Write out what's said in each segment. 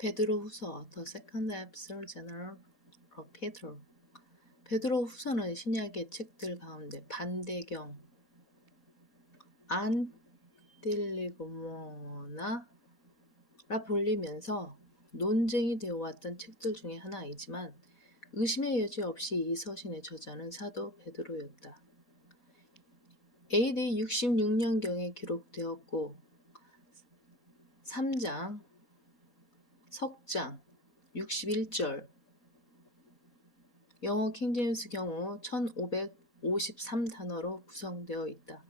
베드로후서 The Second Epistle General of Peter 베드로후서는 신약의 책들 가운데 반대경 안딜리고모나 라 불리면서 논쟁이 되어 왔던 책들 중에 하나이지만 의심의 여지 없이 이 서신의 저자는 사도 베드로였다. AD 66년경에 기록되었고 3장, 석장, 61절 영어 킹제임스 경우 1553단어로 구성되어 있다.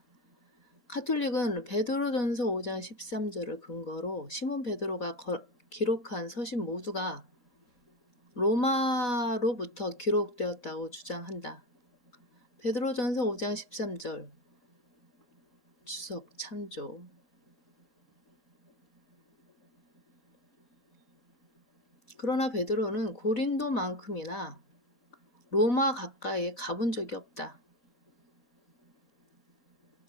카톨릭은 베드로전서 5장 13절을 근거로 시몬 베드로가 거- 기록한 서신 모두가 로마로부터 기록되었다고 주장한다. 베드로전서 5장 13절 추석 참조 그러나 베드로는 고린도만큼이나 로마 가까이에 가본 적이 없다.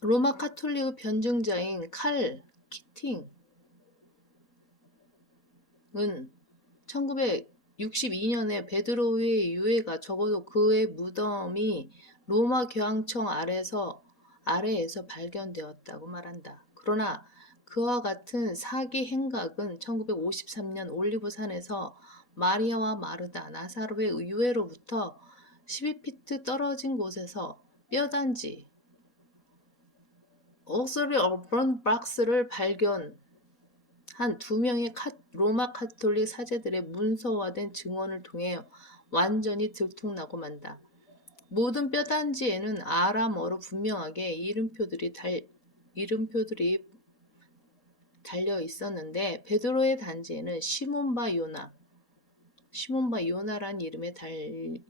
로마 카톨릭 변증자인 칼 키팅은 1962년에 베드로의 유해가 적어도 그의 무덤이 로마 교황청 아래서 아래에서 발견되었다고 말한다. 그러나 그와 같은 사기 행각은 1953년 올리브산에서 마리아와 마르다 나사로의 유해로부터 12피트 떨어진 곳에서 뼈단지 옥소리 어번 박스를 발견한 두 명의 카- 로마 카톨릭 사제들의 문서화된 증언을 통해 완전히 들통나고 만다. 모든 뼈단지에는 아람어로 분명하게 이름표들이 달 이름표들이 달려 있었는데 베드로의 단지에는 시몬바 요나 시몬바 요나란 이름의 달,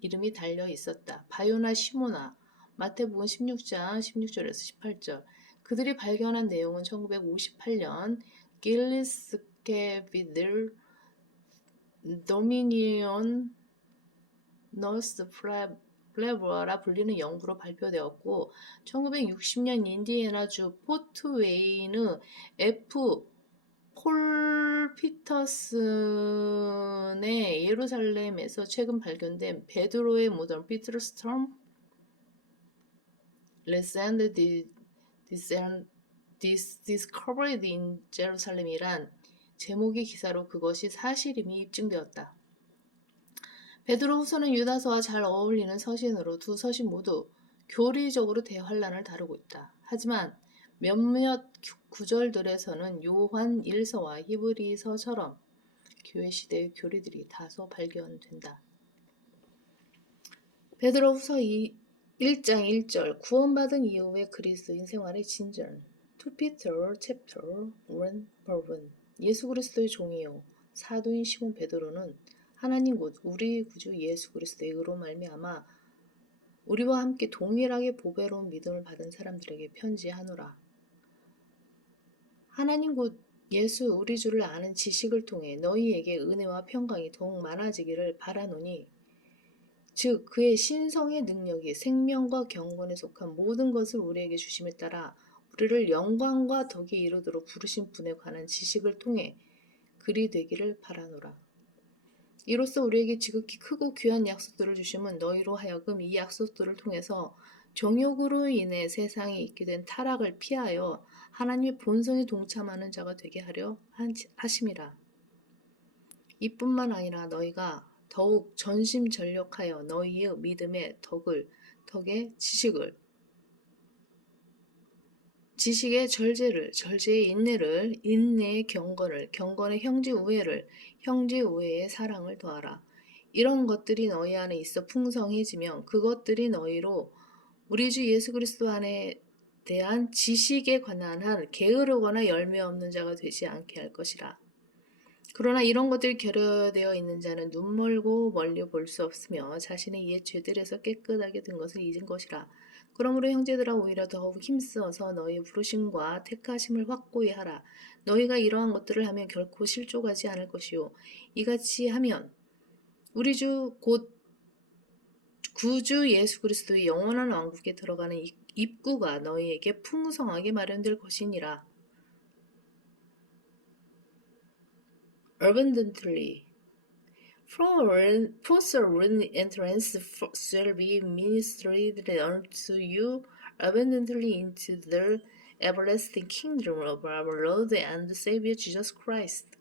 이름이 달려 있었다. 바요나 시모나 마태복음 16장 16절에서 18절 그들이 발견한 내용은 1958년 길리스케비들 도미니온 너스 플레브라 불리는 연구로 발표되었고 1960년 인디애나주 포트웨이는 F 폴 피터슨의 예루살렘에서 최근 발견된 베드로의 무덤 피트르스톰 레센드 discovered in Jerusalem이란 제목의 기사로 그것이 사실임이 입증되었다. 베드로 후서는 유다서와 잘 어울리는 서신으로 두 서신 모두 교리적으로 대환란을 다루고 있다. 하지만 몇몇 구절들에서는 요한 1서와 히브리서처럼 교회 시대의 교리들이 다소 발견된다. 베드로 후서 1장 1절 구원받은 이후의 그리스도인 생활의 진전 2 Peter chapter 1 verse 예수 그리스도의 종이요 사도인 시몬 베드로는 하나님 곧 우리 구주 예수 그리스도의 의로 말미암아 우리와 함께 동일하게 보배로운 믿음을 받은 사람들에게 편지하노라. 하나님 곧 예수 우리 주를 아는 지식을 통해 너희에게 은혜와 평강이 더욱 많아지기를 바라노니 즉 그의 신성의 능력이 생명과 경건에 속한 모든 것을 우리에게 주심에 따라 우리를 영광과 덕에 이르도록 부르신 분에 관한 지식을 통해 그리 되기를 바라노라. 이로써 우리에게 지극히 크고 귀한 약속들을 주심은 너희로 하여금 이 약속들을 통해서 정욕으로 인해 세상에 있게 된 타락을 피하여 하나님의 본성에 동참하는 자가 되게 하려 하심이라. 이뿐만 아니라 너희가 더욱 전심전력하여 너희의 믿음의 덕을 덕의 지식을 지식의 절제를 절제의 인내를 인내의 경건을 경건의 형제 우애를 형제 우애의 사랑을 더하라. 이런 것들이 너희 안에 있어 풍성해지면 그것들이 너희로 우리 주 예수 그리스도 안에 대한 지식에 관한 한 게으르거나 열매 없는 자가 되지 않게 할 것이라. 그러나 이런 것들이 결여되어 있는 자는 눈 멀고 멀리 볼 수 없으며 자신의 옛 죄들에서 깨끗하게 된 것을 잊은 것이라. 그러므로 형제들아 오히려 더욱 힘쓰어서 너희 부르심과 택하심을 확고히 하라. 너희가 이러한 것들을 하면 결코 실족하지 않을 것이요. 이같이 하면 우리 주 곧 구주 예수 그리스도의 영원한 왕국에 들어가는 입구가 너희에게 풍성하게 마련될 것이니라. abundantly. Prosperous entrance shall be ministered unto you abundantly into the everlasting kingdom of our Lord and Savior Jesus Christ.